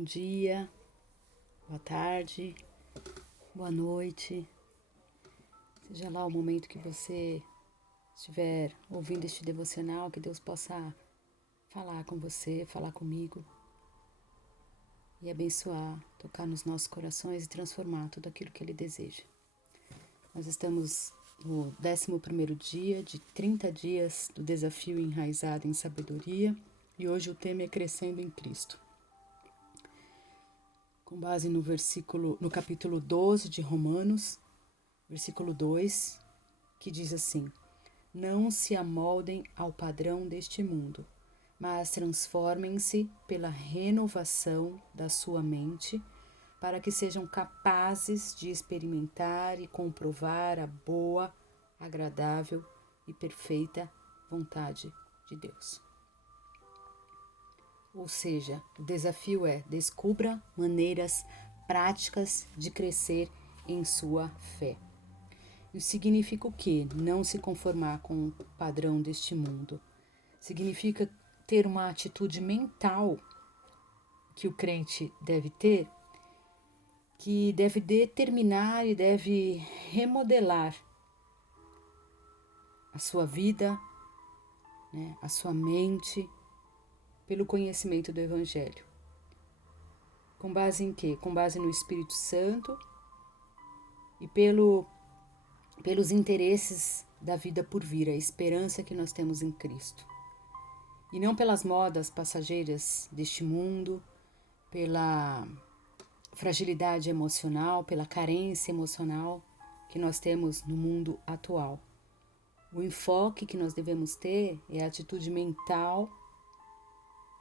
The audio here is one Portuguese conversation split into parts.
Bom dia, boa tarde, boa noite. Seja lá o momento que você estiver ouvindo este devocional, que Deus possa falar com você, falar comigo e abençoar, tocar nos nossos corações e transformar tudo aquilo que Ele deseja. Nós estamos no 11º dia de 30 dias do desafio enraizado em sabedoria e hoje o tema é Crescendo em Cristo. Com base no capítulo 12 de Romanos, versículo 2, que diz assim: Não se amoldem ao padrão deste mundo, mas transformem-se pela renovação da sua mente, para que sejam capazes de experimentar e comprovar a boa, agradável e perfeita vontade de Deus. Ou seja, o desafio é: descubra maneiras práticas de crescer em sua fé. Isso significa o quê? Não se conformar com o padrão deste mundo. Significa ter uma atitude mental que o crente deve ter, que deve determinar e deve remodelar a sua vida, a sua mente, pelo conhecimento do Evangelho. Com base em quê? Com base no Espírito Santo e pelos interesses da vida por vir, a esperança que nós temos em Cristo. E não pelas modas passageiras deste mundo, pela fragilidade emocional, pela carência emocional que nós temos no mundo atual. O enfoque que nós devemos ter é a atitude mental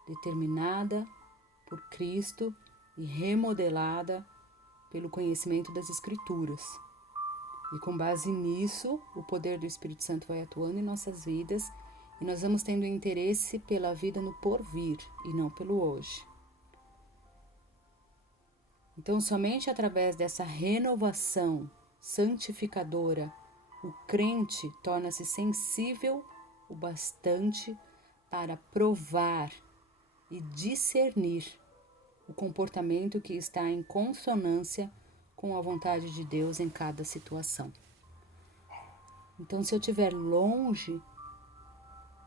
determinada por Cristo e remodelada pelo conhecimento das Escrituras. E com base nisso, o poder do Espírito Santo vai atuando em nossas vidas e nós vamos tendo interesse pela vida no porvir e não pelo hoje. Então, somente através dessa renovação santificadora, o crente torna-se sensível o bastante para provar e discernir o comportamento que está em consonância com a vontade de Deus em cada situação. Então, se eu estiver longe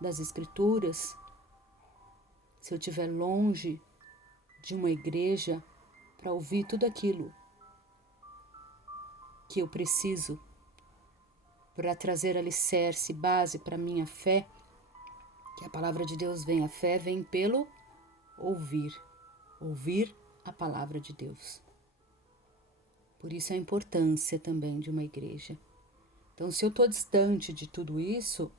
das Escrituras, se eu estiver longe de uma igreja para ouvir tudo aquilo que eu preciso para trazer alicerce, base para a minha fé, que a palavra de Deus vem. A fé vem pelo ouvir a palavra de Deus. Por isso a importância também de uma igreja. Então, se eu estou distante de tudo isso,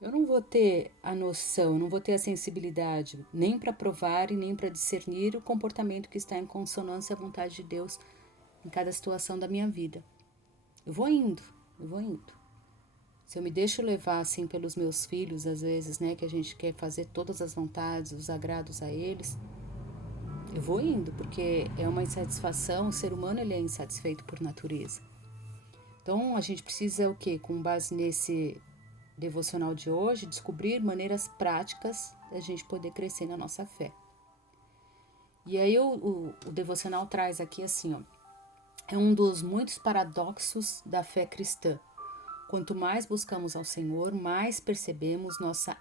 eu não vou ter a noção, não vou ter a sensibilidade nem para provar e nem para discernir o comportamento que está em consonância à vontade de Deus em cada situação da minha vida. Eu vou indo. Se eu me deixo levar assim pelos meus filhos, às vezes, que a gente quer fazer todas as vontades, os agrados a eles, eu vou indo, porque é uma insatisfação, o ser humano ele é insatisfeito por natureza. Então, a gente precisa o quê? Com base nesse devocional de hoje, descobrir maneiras práticas da gente poder crescer na nossa fé. E aí o devocional traz aqui assim, é um dos muitos paradoxos da fé cristã. Quanto mais buscamos ao Senhor, mais percebemos nossa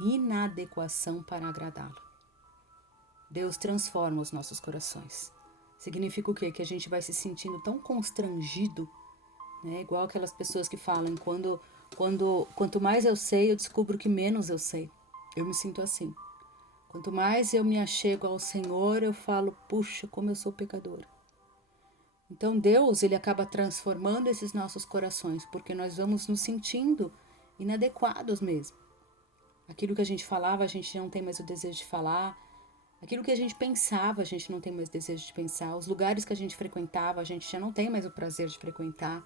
inadequação para agradá-lo. Deus transforma os nossos corações. Significa o quê? Que a gente vai se sentindo tão constrangido, igual aquelas pessoas que falam, quanto mais eu sei, eu descubro que menos eu sei. Eu me sinto assim. Quanto mais eu me achego ao Senhor, eu falo, puxa, como eu sou pecadora. Então Deus, ele acaba transformando esses nossos corações, porque nós vamos nos sentindo inadequados mesmo. Aquilo que a gente falava, a gente não tem mais o desejo de falar. Aquilo que a gente pensava, a gente não tem mais desejo de pensar. Os lugares que a gente frequentava, a gente já não tem mais o prazer de frequentar.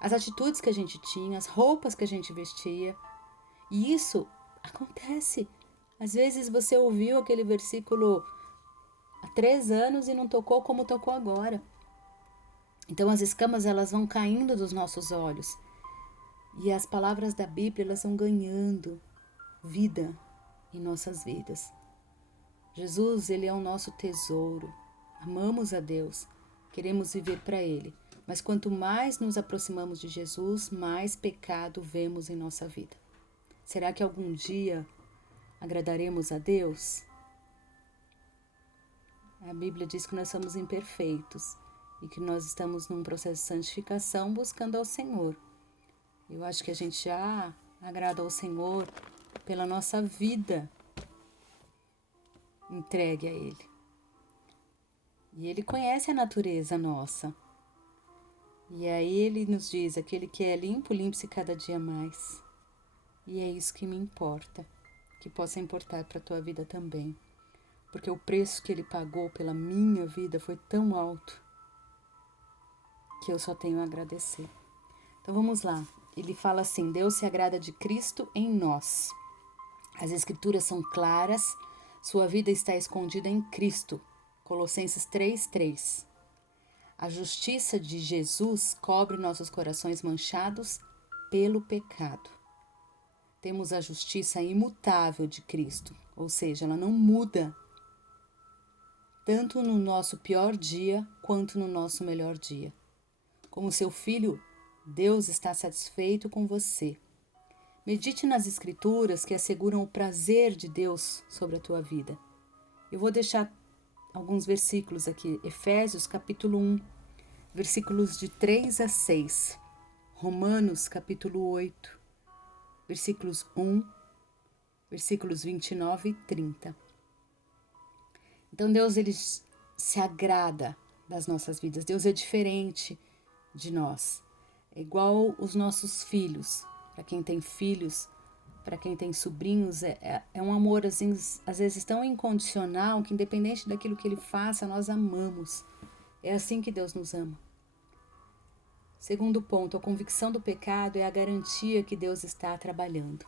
As atitudes que a gente tinha, as roupas que a gente vestia. E isso acontece. Às vezes você ouviu aquele versículo há 3 anos e não tocou como tocou agora. Então as escamas elas vão caindo dos nossos olhos. E as palavras da Bíblia elas vão ganhando vida em nossas vidas. Jesus, ele é o nosso tesouro. Amamos a Deus, queremos viver para Ele. Mas quanto mais nos aproximamos de Jesus, mais pecado vemos em nossa vida. Será que algum dia agradaremos a Deus? A Bíblia diz que nós somos imperfeitos e que nós estamos num processo de santificação buscando ao Senhor. Eu acho que a gente já agrada ao Senhor pela nossa vida entregue a Ele. E Ele conhece a natureza nossa. E aí Ele nos diz, aquele que é limpo, limpe-se cada dia mais. E é isso que me importa, que possa importar para a tua vida também. Porque o preço que Ele pagou pela minha vida foi tão alto que eu só tenho a agradecer. Então vamos lá. Ele fala assim, Deus se agrada de Cristo em nós. As Escrituras são claras, sua vida está escondida em Cristo. Colossenses 3:3. A justiça de Jesus cobre nossos corações manchados pelo pecado. Temos a justiça imutável de Cristo, ou seja, ela não muda, tanto no nosso pior dia quanto no nosso melhor dia. Como seu filho, Deus está satisfeito com você. Medite nas Escrituras que asseguram o prazer de Deus sobre a tua vida. Eu vou deixar alguns versículos aqui. Efésios capítulo 1, versículos de 3 a 6. Romanos capítulo 8, versículos 1, versículos 29 e 30. Então Deus, ele se agrada das nossas vidas. Deus é diferente de nós. É igual os nossos filhos. Para quem tem filhos, para quem tem sobrinhos, é um amor assim, às vezes tão incondicional que independente daquilo que ele faça, nós amamos. É assim que Deus nos ama. Segundo ponto, a convicção do pecado é a garantia que Deus está trabalhando.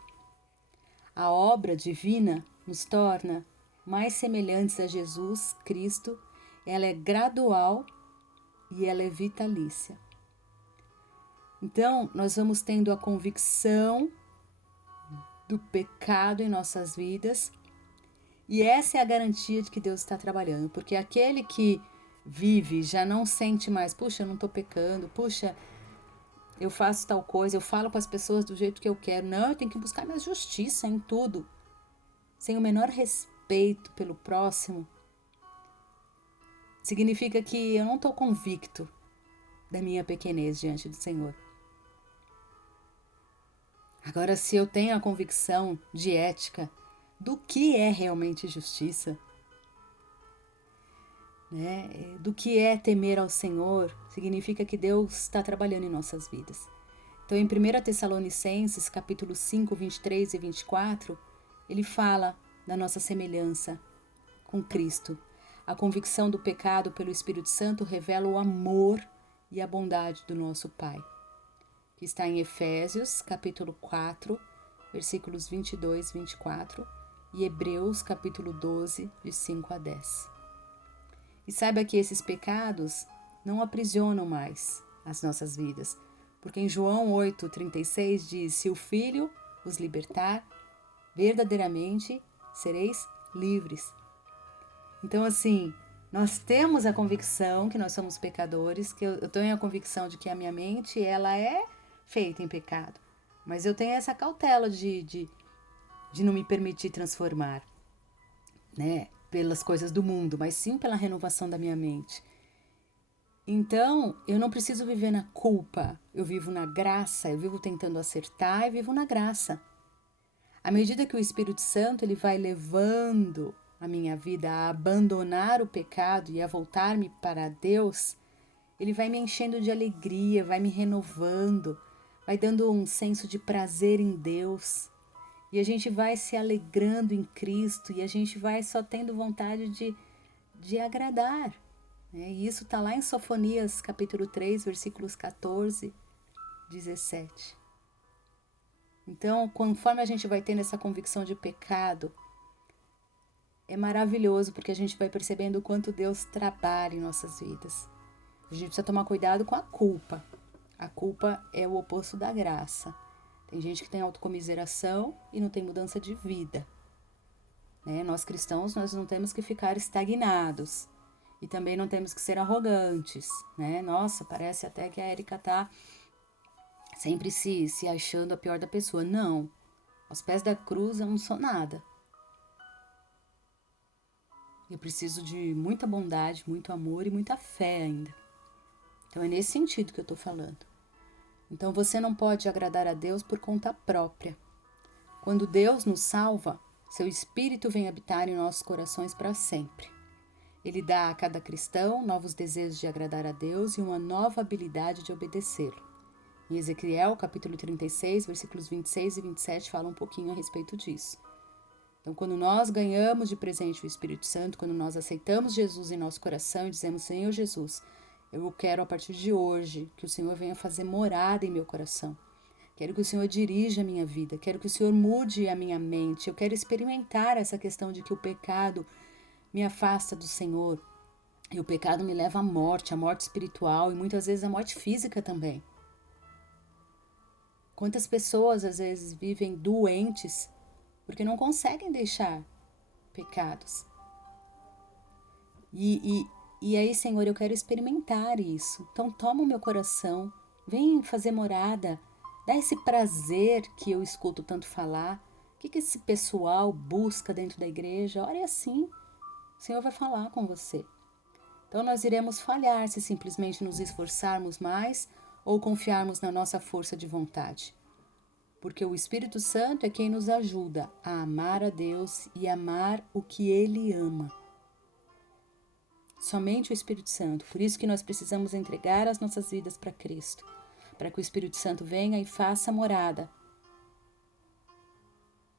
A obra divina nos torna mais semelhantes a Jesus Cristo, ela é gradual e ela é vitalícia. Então, nós vamos tendo a convicção do pecado em nossas vidas e essa é a garantia de que Deus está trabalhando, porque aquele que vive já não sente mais, puxa, eu não estou pecando, puxa, eu faço tal coisa, eu falo com as pessoas do jeito que eu quero, não, eu tenho que buscar minha justiça em tudo, sem o menor respeito pelo próximo, significa que eu não estou convicto da minha pequenez diante do Senhor. Agora, se eu tenho a convicção de ética do que é realmente justiça, né, do que é temer ao Senhor, significa que Deus está trabalhando em nossas vidas. Então, em 1 Tessalonicenses, capítulo 5, 23 e 24, ele fala da nossa semelhança com Cristo. A convicção do pecado pelo Espírito Santo revela o amor e a bondade do nosso Pai, que está em Efésios, capítulo 4, versículos 22 e 24, e Hebreus, capítulo 12, de 5 a 10. E saiba que esses pecados não aprisionam mais as nossas vidas, porque em João 8,36 diz, se o Filho os libertar, verdadeiramente sereis livres. Então, assim, nós temos a convicção que nós somos pecadores, que eu tenho a convicção de que a minha mente, ela é feita em pecado. Mas eu tenho essa cautela de não me permitir transformar, né, pelas coisas do mundo, mas sim pela renovação da minha mente. Então, eu não preciso viver na culpa, eu vivo na graça, eu vivo tentando acertar e vivo na graça. À medida que o Espírito Santo ele vai levando a minha vida a abandonar o pecado e a voltar-me para Deus, ele vai me enchendo de alegria, vai me renovando, vai dando um senso de prazer em Deus. E a gente vai se alegrando em Cristo e a gente vai só tendo vontade de agradar. E isso está lá em Sofonias, capítulo 3, versículos 14, 17. Então, conforme a gente vai tendo essa convicção de pecado, é maravilhoso porque a gente vai percebendo o quanto Deus trabalha em nossas vidas. A gente precisa tomar cuidado com a culpa. A culpa é o oposto da graça. Tem gente que tem autocomiseração e não tem mudança de vida. né? Nós cristãos, nós não temos que ficar estagnados e também não temos que ser arrogantes, né? Nossa, parece até que a Érica tá sempre se achando a pior da pessoa. Não, aos pés da cruz eu não sou nada. Eu preciso de muita bondade, muito amor e muita fé ainda. Então é nesse sentido que eu tô falando. Então você não pode agradar a Deus por conta própria. Quando Deus nos salva, seu Espírito vem habitar em nossos corações para sempre. Ele dá a cada cristão novos desejos de agradar a Deus e uma nova habilidade de obedecê-lo. Em Ezequiel, capítulo 36, versículos 26 e 27, fala um pouquinho a respeito disso. Então, quando nós ganhamos de presente o Espírito Santo, quando nós aceitamos Jesus em nosso coração e dizemos, Senhor Jesus, eu quero a partir de hoje que o Senhor venha fazer morada em meu coração. Quero que o Senhor dirija a minha vida, quero que o Senhor mude a minha mente, eu quero experimentar essa questão de que o pecado me afasta do Senhor e o pecado me leva à morte espiritual e muitas vezes à morte física também. Quantas pessoas às vezes vivem doentes porque não conseguem deixar pecados. E aí, Senhor, eu quero experimentar isso. Então toma o meu coração, vem fazer morada, dá esse prazer que eu escuto tanto falar. O que esse pessoal busca dentro da igreja? Ore assim, o Senhor vai falar com você. Então nós iremos falhar se simplesmente nos esforçarmos mais ou confiarmos na nossa força de vontade. Porque o Espírito Santo é quem nos ajuda a amar a Deus e amar o que Ele ama. Somente o Espírito Santo. Por isso que nós precisamos entregar as nossas vidas para Cristo, para que o Espírito Santo venha e faça morada,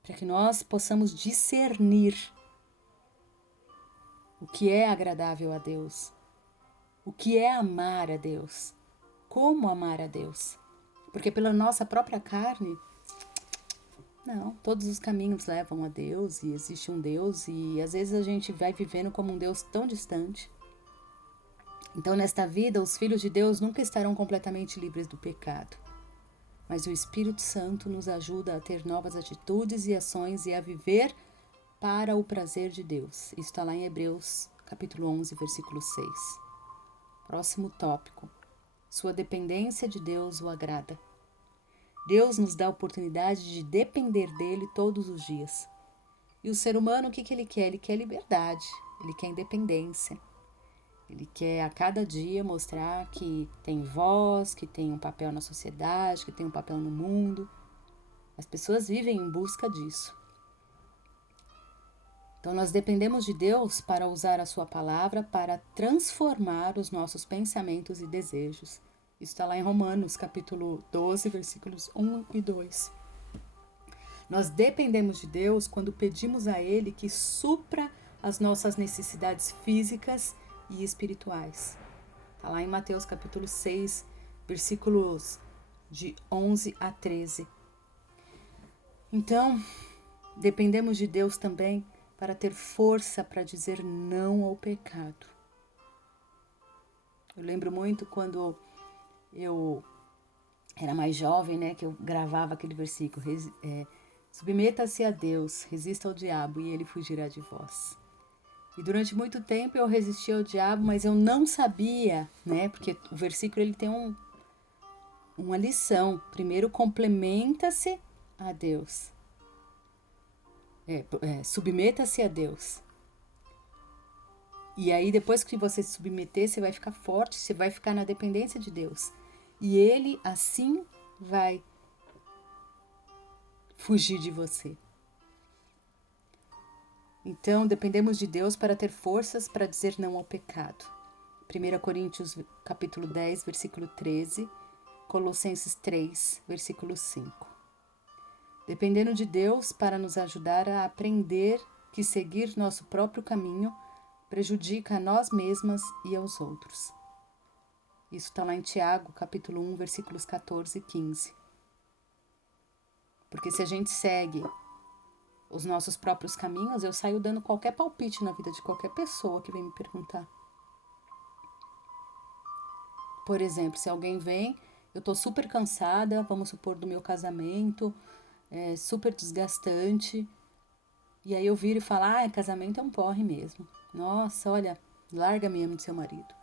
para que nós possamos discernir o que é agradável a Deus, o que é amar a Deus, como amar a Deus. Porque pela nossa própria carne, não, todos os caminhos levam a Deus e existe um Deus e às vezes a gente vai vivendo como um Deus tão distante. Então, nesta vida, os filhos de Deus nunca estarão completamente livres do pecado. Mas o Espírito Santo nos ajuda a ter novas atitudes e ações e a viver para o prazer de Deus. Isso está lá em Hebreus, capítulo 11, versículo 6. Próximo tópico. Sua dependência de Deus o agrada. Deus nos dá a oportunidade de depender dele todos os dias. E o ser humano, o que ele quer? Ele quer liberdade, ele quer independência. Ele quer a cada dia mostrar que tem voz, que tem um papel na sociedade, que tem um papel no mundo. As pessoas vivem em busca disso. Então nós dependemos de Deus para usar a sua palavra para transformar os nossos pensamentos e desejos. Isso está lá em Romanos, capítulo 12, versículos 1 e 2. Nós dependemos de Deus quando pedimos a Ele que supra as nossas necessidades físicas e espirituais. Está lá em Mateus capítulo 6, versículos de 11 a 13. Então, dependemos de Deus também para ter força para dizer não ao pecado. Eu lembro muito quando eu era mais jovem, né, que eu gravava aquele versículo, submeta-se a Deus, resista ao diabo e ele fugirá de vós. E durante muito tempo eu resisti ao diabo, mas eu não sabia, né? Porque o versículo ele tem uma lição. Primeiro, complementa-se a Deus. Submeta-se a Deus. E aí, depois que você se submeter, você vai ficar forte, você vai ficar na dependência de Deus. E Ele, assim, vai fugir de você. Então, dependemos de Deus para ter forças para dizer não ao pecado. 1 Coríntios, capítulo 10, versículo 13, Colossenses 3, versículo 5. Dependendo de Deus para nos ajudar a aprender que seguir nosso próprio caminho prejudica a nós mesmas e aos outros. Isso está lá em Tiago, capítulo 1, versículos 14 e 15. Porque se a gente segue os nossos próprios caminhos, eu saio dando qualquer palpite na vida de qualquer pessoa que vem me perguntar. Por exemplo, se alguém vem, eu tô super cansada, vamos supor, do meu casamento, super desgastante, E aí eu viro e falo, casamento é um porre mesmo. Nossa, olha, larga mesmo do seu marido.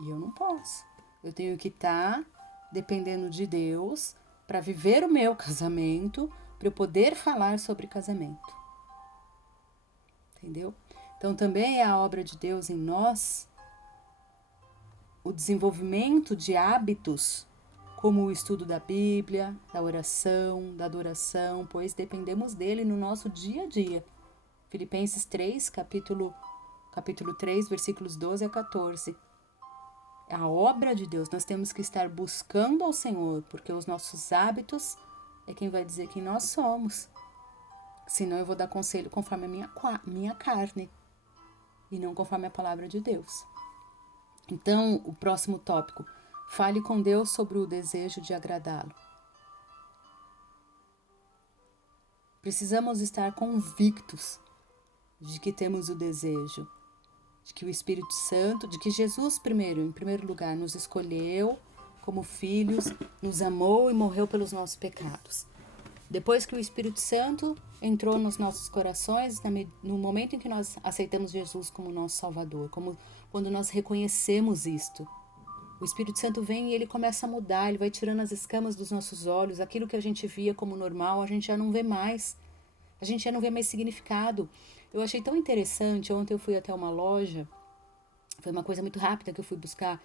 E eu não posso. Eu tenho que estar dependendo de Deus para viver o meu casamento, para eu poder falar sobre casamento. Entendeu? Então também é a obra de Deus em nós o desenvolvimento de hábitos como o estudo da Bíblia, da oração, da adoração, pois dependemos dele no nosso dia a dia. Filipenses 3, capítulo 3, versículos 12 a 14. A obra de Deus, nós temos que estar buscando ao Senhor, porque os nossos hábitos é quem vai dizer quem nós somos. Senão eu vou dar conselho conforme a minha carne e não conforme a palavra de Deus. Então, o próximo tópico, fale com Deus sobre o desejo de agradá-lo. Precisamos estar convictos de que temos o desejo, de que o Espírito Santo, de que Jesus em primeiro lugar, nos escolheu como filhos, nos amou e morreu pelos nossos pecados. Depois que o Espírito Santo entrou nos nossos corações, no momento em que nós aceitamos Jesus como nosso Salvador, como quando nós reconhecemos isto, o Espírito Santo vem e ele começa a mudar, ele vai tirando as escamas dos nossos olhos, aquilo que a gente via como normal, a gente já não vê mais. A gente já não vê mais significado. Eu achei tão interessante, ontem eu fui até uma loja, foi uma coisa muito rápida que eu fui buscar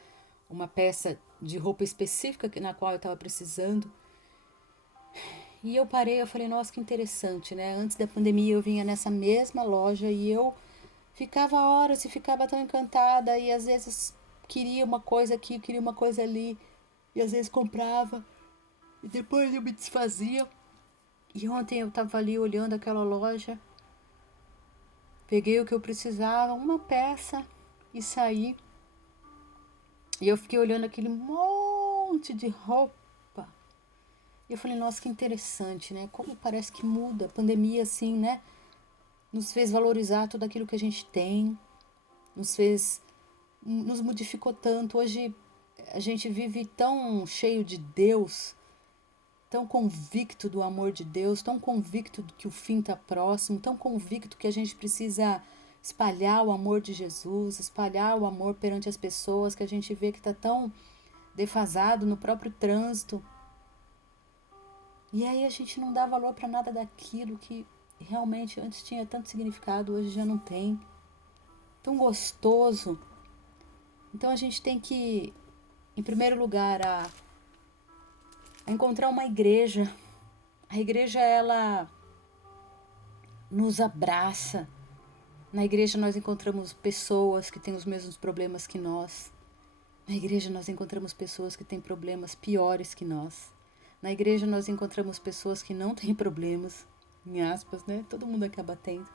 uma peça de roupa específica na qual eu estava precisando. E eu parei, eu falei, nossa, que interessante, né? Antes da pandemia eu vinha nessa mesma loja e eu ficava horas e ficava tão encantada e às vezes queria uma coisa aqui, queria uma coisa ali e às vezes comprava e depois eu me desfazia. E ontem eu estava ali olhando aquela loja, peguei o que eu precisava, uma peça e saí. E eu fiquei olhando aquele monte de roupa. E eu falei, nossa, que interessante, né? Como parece que muda. A pandemia, assim, né? Nos fez valorizar tudo aquilo que a gente tem. Nos modificou tanto. Hoje a gente vive tão cheio de Deus, tão convicto do amor de Deus, tão convicto de que o fim está próximo, tão convicto que a gente precisa espalhar o amor de Jesus, espalhar o amor perante as pessoas, que a gente vê que está tão defasado no próprio trânsito. E aí a gente não dá valor para nada daquilo que realmente antes tinha tanto significado, hoje já não tem. Tão gostoso. Então a gente tem que, em primeiro lugar, a encontrar uma igreja. A igreja, ela nos abraça. Na igreja nós encontramos pessoas que têm os mesmos problemas que nós. Na igreja nós encontramos pessoas que têm problemas piores que nós. Na igreja nós encontramos pessoas que não têm problemas, em aspas, né? Todo mundo acaba tendo.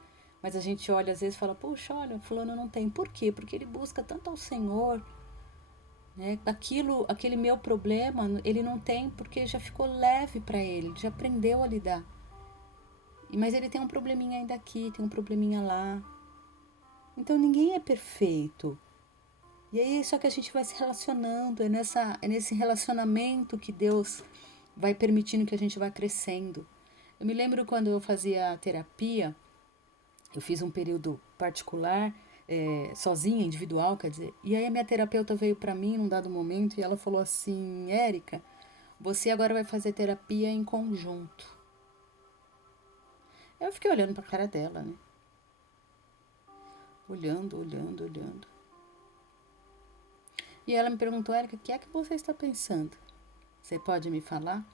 Mas a gente olha às vezes e fala, puxa, olha, fulano não tem. Por quê? Porque ele busca tanto ao Senhor, né? Aquele meu problema, ele não tem porque já ficou leve para ele, já aprendeu a lidar. Mas ele tem um probleminha ainda aqui, tem um probleminha lá. Então ninguém é perfeito. E aí só que a gente vai se relacionando, é nesse relacionamento que Deus vai permitindo que a gente vá crescendo. Eu me lembro quando eu fazia terapia, eu fiz um período particular, sozinha, individual, quer dizer, e aí a minha terapeuta veio para mim num dado momento e ela falou assim, Érica, você agora vai fazer terapia em conjunto. Eu fiquei olhando pra cara dela, né? Olhando. E ela me perguntou, Érica, o que é que você está pensando? Você pode me falar?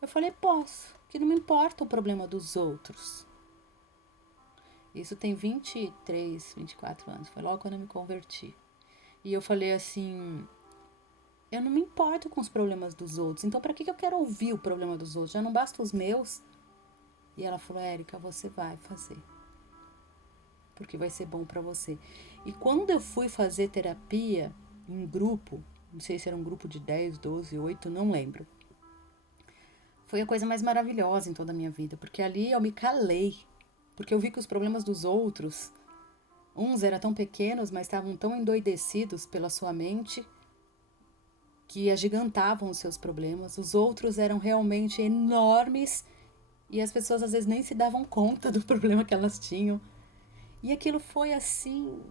Eu falei, posso, que não me importa o problema dos outros. Isso tem 23, 24 anos, foi logo quando eu me converti. E eu falei assim, eu não me importo com os problemas dos outros, então para que eu quero ouvir o problema dos outros? Já não basta os meus? E ela falou, Érica, você vai fazer, porque vai ser bom para você. E quando eu fui fazer terapia em grupo, não sei se era um grupo de 10, 12, 8, não lembro. Foi a coisa mais maravilhosa em toda a minha vida, porque ali eu me calei, porque eu vi que os problemas dos outros, uns eram tão pequenos, mas estavam tão endoidecidos pela sua mente, que agigantavam os seus problemas. Os outros eram realmente enormes E as pessoas às vezes nem se davam conta do problema que elas tinham. E aquilo foi assim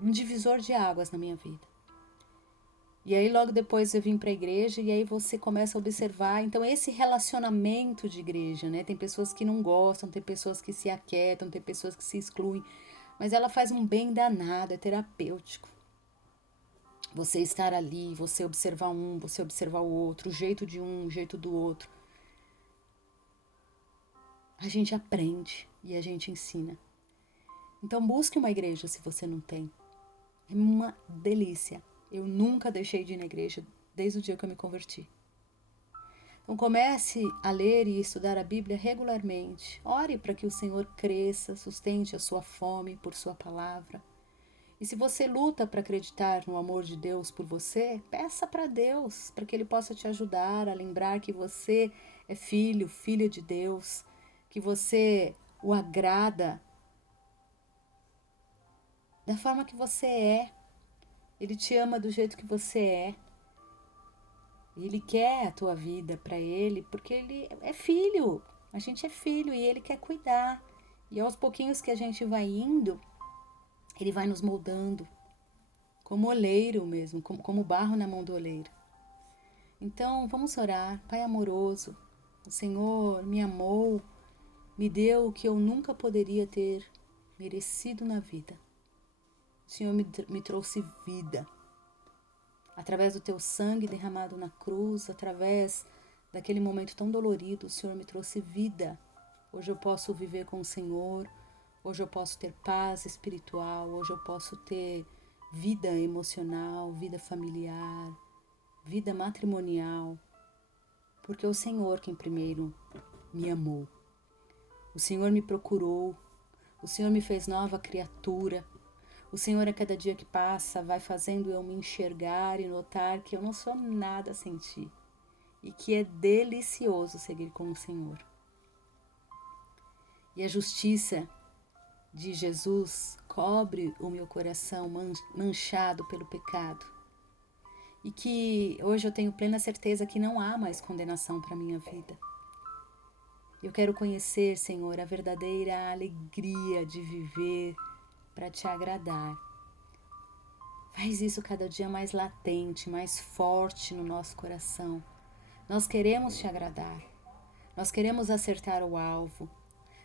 um divisor de águas na minha vida. E aí logo depois eu vim para a igreja e aí você começa a observar, então esse relacionamento de igreja, né? Tem pessoas que não gostam, tem pessoas que se aquietam, tem pessoas que se excluem, mas ela faz um bem danado, é terapêutico. Você estar ali, você observar um, você observar o outro, o jeito de um, o jeito do outro. A gente aprende e a gente ensina. Então busque uma igreja se você não tem. É uma delícia. Eu nunca deixei de ir na igreja desde o dia que eu me converti. Então comece a ler e estudar a Bíblia regularmente. Ore para que o Senhor cresça, sustente a sua fome por sua palavra. E se você luta para acreditar no amor de Deus por você, peça para Deus, para que Ele possa te ajudar a lembrar que você é filho, filha de Deus, que você o agrada da forma que você é. Ele te ama do jeito que você é. Ele quer a tua vida para ele, porque ele é filho. A gente é filho e ele quer cuidar. E aos pouquinhos que a gente vai indo, ele vai nos moldando, como oleiro mesmo, como barro na mão do oleiro. Então, vamos orar. Pai amoroso, o Senhor me amou, me deu o que eu nunca poderia ter merecido na vida. O Senhor me trouxe vida. Através do teu sangue derramado na cruz, através daquele momento tão dolorido, o Senhor me trouxe vida. Hoje eu posso viver com o Senhor, hoje eu posso ter paz espiritual, hoje eu posso ter vida emocional, vida familiar, vida matrimonial, porque é o Senhor quem primeiro me amou. O Senhor me procurou, o Senhor me fez nova criatura. O Senhor, a cada dia que passa, vai fazendo eu me enxergar e notar que eu não sou nada sem Ti e que é delicioso seguir com o Senhor. E a justiça de Jesus cobre o meu coração manchado pelo pecado e que hoje eu tenho plena certeza que não há mais condenação para a minha vida. Eu quero conhecer, Senhor, a verdadeira alegria de viver para Te agradar. Faz isso cada dia mais latente, mais forte no nosso coração. Nós queremos Te agradar. Nós queremos acertar o alvo.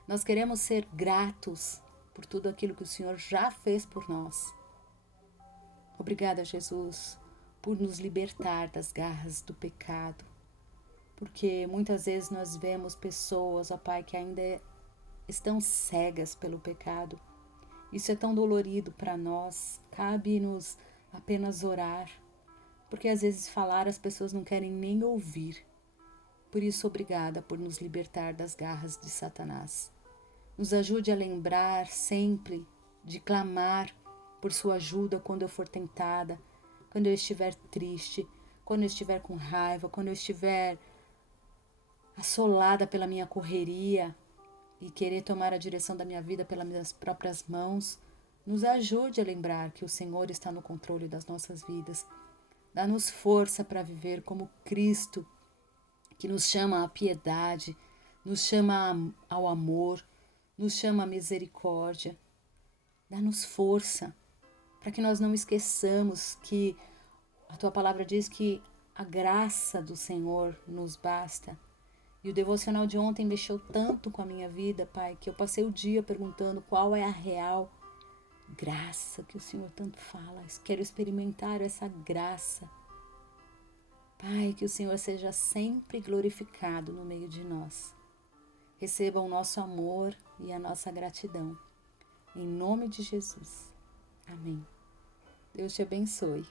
Nós queremos ser gratos por tudo aquilo que o Senhor já fez por nós. Obrigada, Jesus, por nos libertar das garras do pecado. Porque muitas vezes nós vemos pessoas, ó Pai, que ainda estão cegas pelo pecado. Isso é tão dolorido para nós. Cabe-nos apenas orar, porque às vezes falar as pessoas não querem nem ouvir. Por isso, obrigada por nos libertar das garras de Satanás. Nos ajude a lembrar sempre de clamar por sua ajuda quando eu for tentada, quando eu estiver triste, quando eu estiver com raiva, quando eu estiver assolada pela minha correria e querer tomar a direção da minha vida pelas minhas próprias mãos. Nos ajude a lembrar que o Senhor está no controle das nossas vidas. Dá-nos força para viver como Cristo, que nos chama à piedade, nos chama ao amor, nos chama à misericórdia. Dá-nos força para que nós não esqueçamos que a Tua palavra diz que a graça do Senhor nos basta. E o devocional de ontem mexeu tanto com a minha vida, Pai, que eu passei o dia perguntando qual é a real graça que o Senhor tanto fala. Quero experimentar essa graça. Pai, que o Senhor seja sempre glorificado no meio de nós. Receba o nosso amor e a nossa gratidão. Em nome de Jesus. Amém. Deus te abençoe.